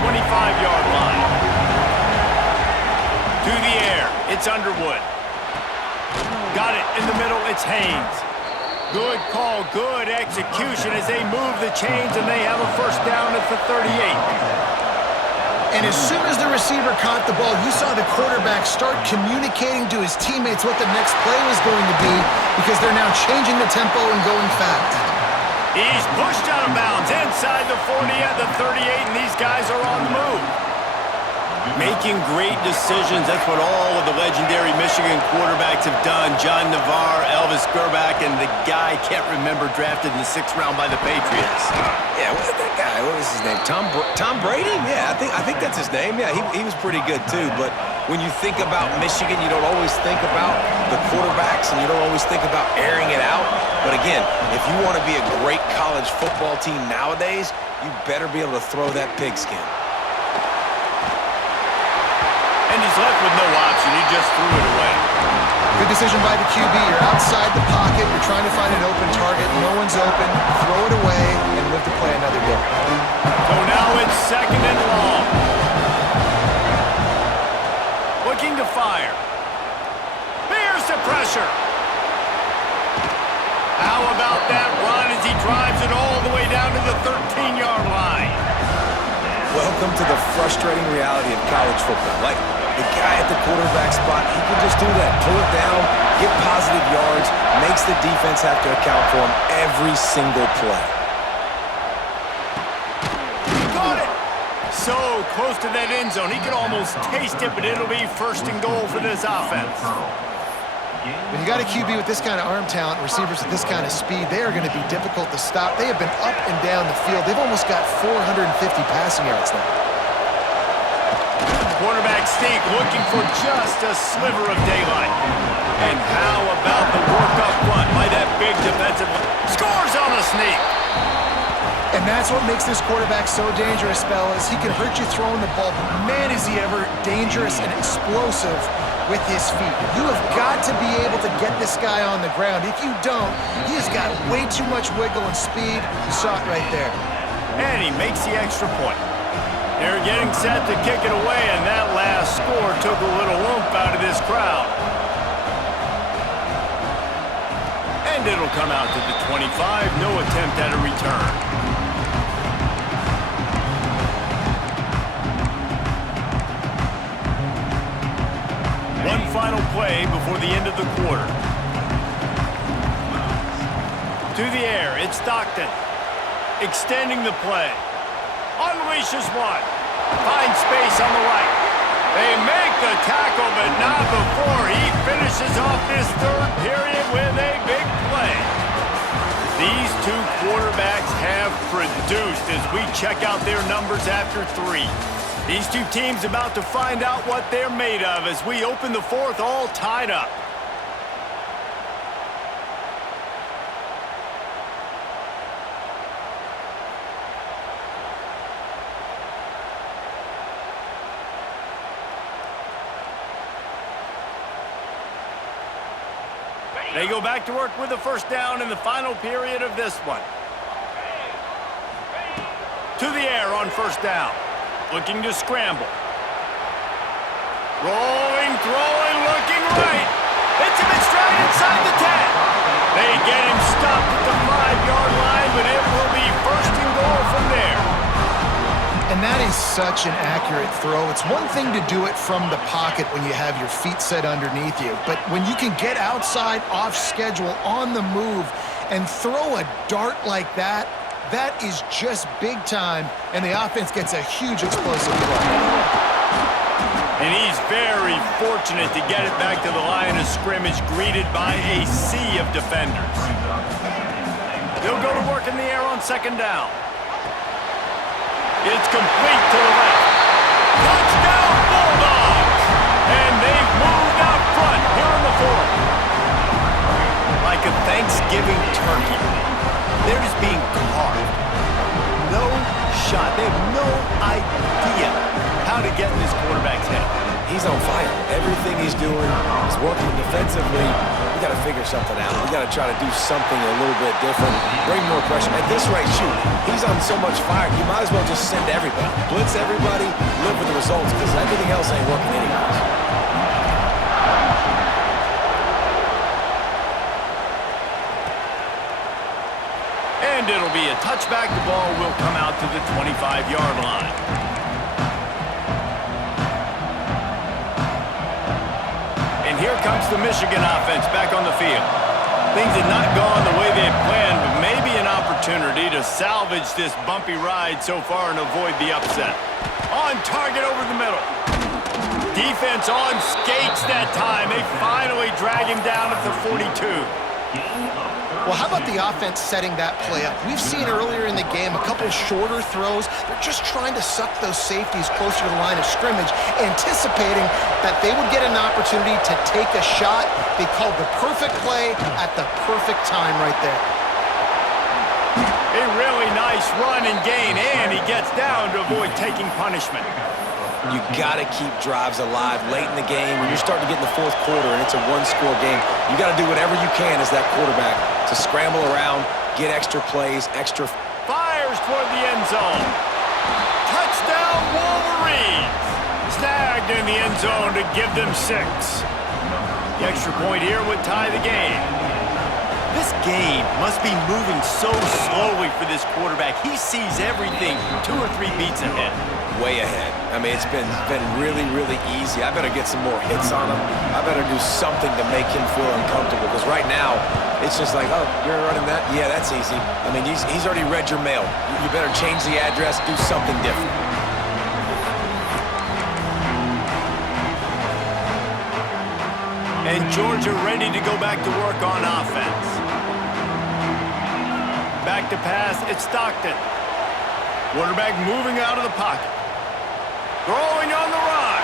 25-yard line. To the air, it's Underwood. Got it in the middle, it's Haynes. Good call, good execution as they move the chains, and they have a first down at the 38. And as soon as the receiver caught the ball, you saw the quarterback start communicating to his teammates what the next play was going to be because they're now changing the tempo and going fast. He's pushed out of bounds inside the 40 at the 38, and these guys are on the move. Making great decisions, that's what all of the legendary Michigan quarterbacks have done. John Navarre, Elvis Grbac, and the guy I can't remember drafted in the 6th round by the Patriots. Yeah, that guy, what was his name? Tom Brady? Yeah, I think that's his name. Yeah, he was pretty good too. But when you think about Michigan, you don't always think about the quarterbacks, and you don't always think about airing it out. But again, if you want to be a great college football team nowadays, you better be able to throw that pigskin. And he's left with no option. He just threw it away. Good decision by the QB. You're outside the pocket. You're trying to find an open target. No one's open. Throw it away and live to play another day. So now it's 2nd and long. Looking to fire. Bears the pressure. How about that run as he drives it all the way down to the 13-yard line? Welcome to the frustrating reality of college football. Like, the guy at the quarterback spot, he can just do that. Pull it down, get positive yards, makes the defense have to account for him every single play. He got it! So close to that end zone. He could almost taste it, but it'll be 1st and goal for this offense. When you got a QB with this kind of arm talent, receivers with this kind of speed, they are going to be difficult to stop. They have been up and down the field. They've almost got 450 passing yards now. Quarterback sneak looking for just a sliver of daylight. And how about the work up front by that big defensive scores on a sneak. And that's what makes this quarterback so dangerous, fellas. He can hurt you throwing the ball, but man, is he ever dangerous and explosive with his feet. You have got to be able to get this guy on the ground. If you don't, he has got way too much wiggle and speed. You saw it right there. And he makes the extra point. They're getting set to kick it away, and that last score took a little oomph out of this crowd. And it'll come out to the 25. No attempt at a return. One final play before the end of the quarter. To the air, it's Stockton. Extending the play. Unleashes one. Finds space on the right. They make the tackle, but not before he finishes off this 3rd period with a big play. These two quarterbacks have produced as we check out their numbers after 3. These two teams about to find out what they're made of as we open the 4th all tied up. They go back to work with the first down in the final period of this one. To the air on first down. Looking to scramble. Rolling, throwing, looking right. Hits him in stride inside the 10. They get him stopped at the 5-yard line, but it will be 1st and goal from there. And that is such an accurate throw. It's one thing to do it from the pocket when you have your feet set underneath you, but when you can get outside, off schedule, on the move, and throw a dart like that, that is just big time, and the offense gets a huge explosive play. And he's very fortunate to get it back to the line of scrimmage, greeted by a sea of defenders. He'll go to work in the air on 2nd down. It's complete to the left. Touchdown Bulldogs! And they've moved out front here in the 4th. Like a Thanksgiving turkey, they're just being carved. No shot. They have no idea how to get in this quarterback's head. He's on fire. Everything he's doing is working defensively. we got to figure something out. We got to try to do something a little bit different, bring more pressure. At this rate, shoot, he's on so much fire, you might as well just send everybody. Blitz everybody, live with the results, because everything else ain't working anyways. And it'll be a touchback. The ball will come out to the 25-yard line. And here comes the Michigan offense back on the field. Things had not gone the way they had planned, but maybe an opportunity to salvage this bumpy ride so far and avoid the upset. On target over the middle. Defense on skates that time. They finally drag him down at the 42. Well, how about the offense setting that play up? We've seen earlier in the game a couple shorter throws. They're just trying to suck those safeties closer to the line of scrimmage, anticipating that they would get an opportunity to take a shot. They called the perfect play at the perfect time right there. A really nice run and gain, and he gets down to avoid taking punishment. You got to keep drives alive late in the game. When you're starting to get in the fourth quarter and it's a one-score game, you got to do whatever you can as that quarterback to scramble around, get extra plays, extra... Fires toward the end zone. Touchdown, Wolverines. Snagged in the end zone to give them 6. The extra point here would tie the game. This game must be moving so slowly for this quarterback. He sees everything 2 or 3 beats ahead. Way ahead. I mean, it's been really, really easy. I better get some more hits on him. I better do something to make him feel uncomfortable, because right now, it's just like, oh, you're running that? Yeah, that's easy. I mean, he's already read your mail. You better change the address, do something different. And Georgia ready to go back to work on offense. Back to pass, it's Stockton. Quarterback moving out of the pocket. Throwing on the run.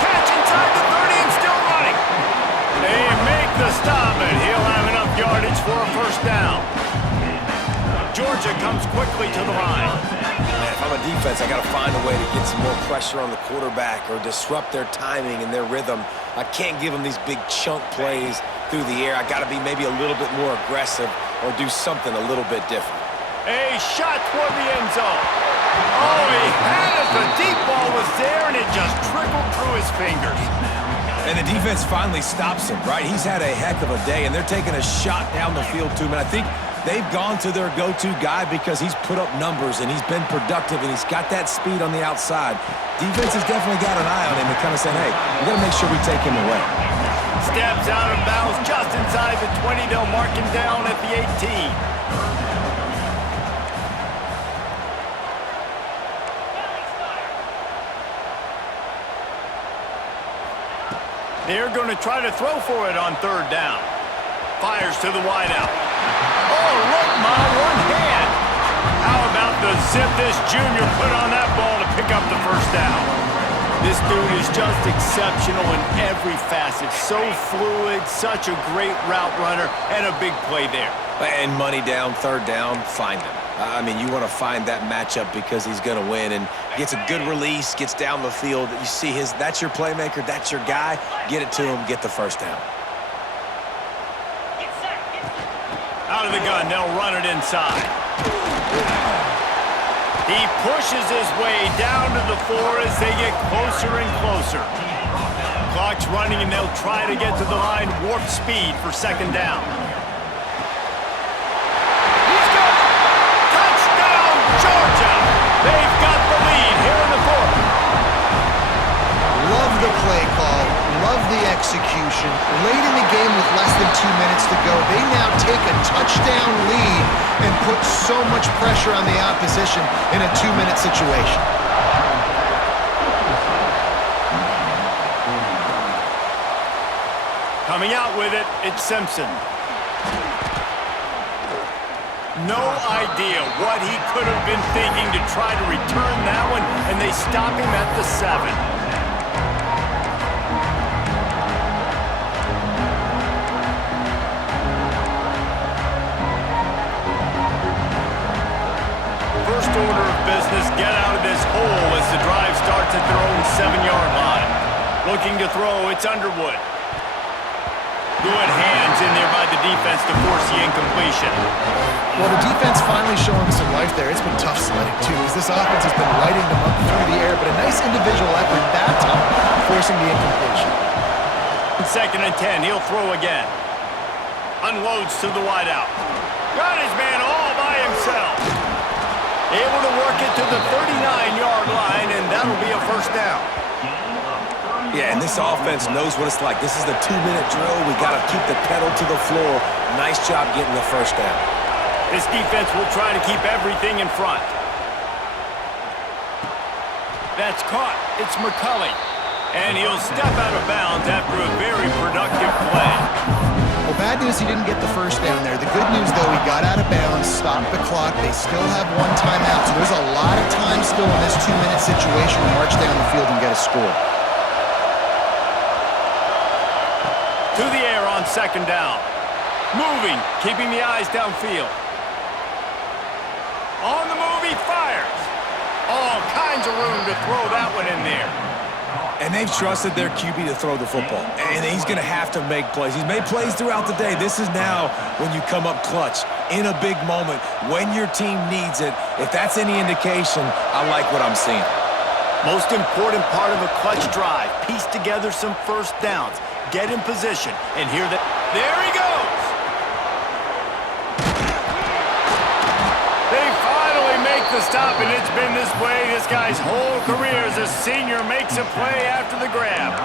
Catch inside the 30 and still running. They make the stop, and he'll have enough yardage for a first down. Georgia comes quickly to the line. Man, if I'm a defense, I got to find a way to get some more pressure on the quarterback or disrupt their timing and their rhythm. I can't give them these big chunk plays through the air. I got to be maybe a little bit more aggressive or do something a little bit different. A shot toward the end zone. Oh, he had it. The deep ball was there, and it just trickled through his fingers. And the defense finally stops him, right? He's had a heck of a day, and they're taking a shot down the field to him. And I think they've gone to their go-to guy because he's put up numbers, and he's been productive, and he's got that speed on the outside. Defense has definitely got an eye on him and kind of saying, hey, we got to make sure we take him away. Steps out of bounds just inside the 20. They'll mark him down at the 18. They're going to try to throw for it on 3rd down. Fires to the wideout. Oh, look, my one hand. How about the zip this junior put on that ball to pick up the first down? This dude is just exceptional in every facet. So fluid, such a great route runner, and a big play there. And money down, 3rd down, find him. I mean, you want to find that matchup because he's going to win, and gets a good release, gets down the field. You see that's your playmaker, that's your guy. Get it to him, get the first down. Out of the gun, they'll run it inside. He pushes his way down to the 4 as they get closer and closer. Clock's running, and they'll try to get to the line, warp speed for 2nd down. Georgia, they've got the lead here in the 4th. Love the play call, love the execution. Late in the game with less than 2 minutes to go, they now take a touchdown lead and put so much pressure on the opposition in a 2-minute situation. Coming out with it, it's Simpson. No idea what he could have been thinking to try to return that one, and they stop him at the 7. First order of business, get out of this hole as the drive starts at their own 7-yard line. Looking to throw, it's Underwood. Good hands in there by the defense to force the incompletion. Well, the defense finally showing some life there. It's been tough sledding, too, as this offense has been lighting them up through the air, but a nice individual effort that time, forcing the incompletion. 2nd and 10, he'll throw again. Unloads to the wideout. Got his man all by himself. Able to work it to the 39-yard line, and that'll be a first down. Yeah, and this offense knows what it's like. This is the 2-minute drill. We got to keep the pedal to the floor. Nice job getting the first down. This defense will try to keep everything in front. That's caught. It's McCulley. And he'll step out of bounds after a very productive play. Well, bad news he didn't get the first down there. The good news, though, he got out of bounds, stopped the clock. They still have one timeout, so there's a lot of time still in this 2-minute situation to march down the field and get a score. To the air on 2nd down. Moving, keeping the eyes downfield. On the move, he fires. All kinds of room to throw that one in there. And they've trusted their QB to throw the football. And he's going to have to make plays. He's made plays throughout the day. This is now when you come up clutch, in a big moment, when your team needs it. If that's any indication, I like what I'm seeing. Most important part of a clutch drive, piece together some first downs, get in position, and hear that. There he goes! They finally make the stop, and it's been this way this guy's whole career as a senior makes a play after the grab.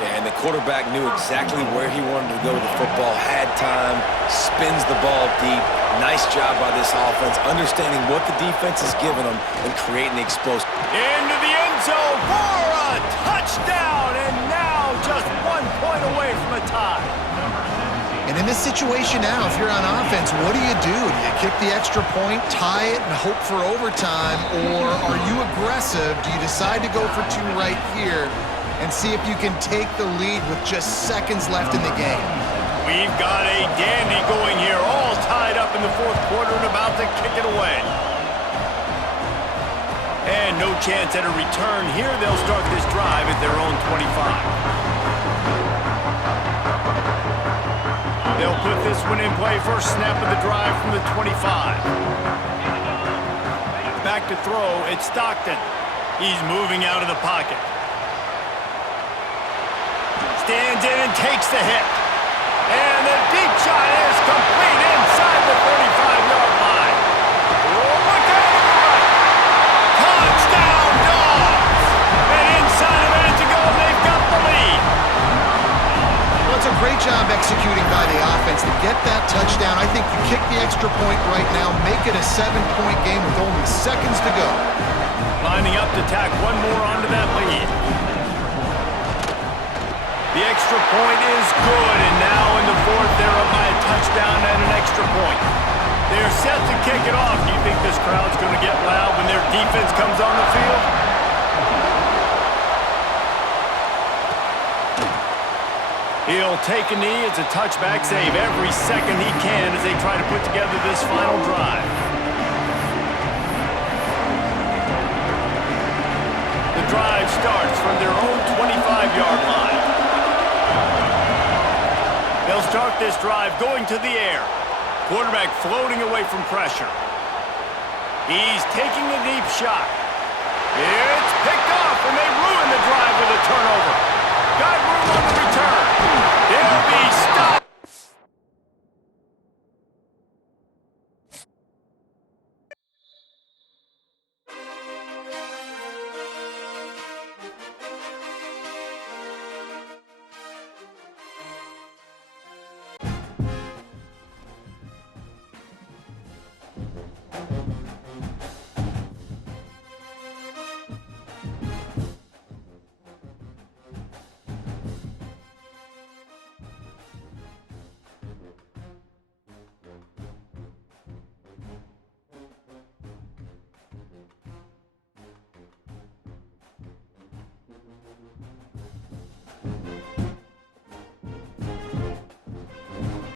Yeah, and the quarterback knew exactly where he wanted to go with the football, had time, spins the ball deep. Nice job by this offense, understanding what the defense is giving them and creating the explosive. Into the end zone for a touchdown, and now just 1 point away from a tie. And in this situation now, if you're on offense, what do? Do you kick the extra point, tie it, and hope for overtime, or are you aggressive? Do you decide to go for 2 right here and see if you can take the lead with just seconds left in the game? We've got a dandy going here, all tied up in the 4th quarter and about to kick it away. And no chance at a return here. They'll start this drive at their own 25. They'll put this one in play, first snap of the drive from the 25. Back to throw, it's Stockton. He's moving out of the pocket. Stands in and takes the hit. And the deep shot is complete inside the 35-yard line. Look at it! Touchdown, Dogs! And inside a minute to go, they've got the lead. Well, it's a great job executing by the offense to get that touchdown. I think you kick the extra point right now, make it a 7-point game with only seconds to go. Lining up to tack one more onto that lead. The extra point is good, and now in the 4th, they're up by a touchdown and an extra point. They're set to kick it off. Do you think this crowd's going to get loud when their defense comes on the field? He'll take a knee. It's a touchback save every second he can as they try to put together this final drive. The drive starts from their own 25-yard line. They'll start this drive going to the air. Quarterback floating away from pressure. He's taking a deep shot. It's picked off, and they ruin the drive with a turnover. Got room on the return. They'll be stopped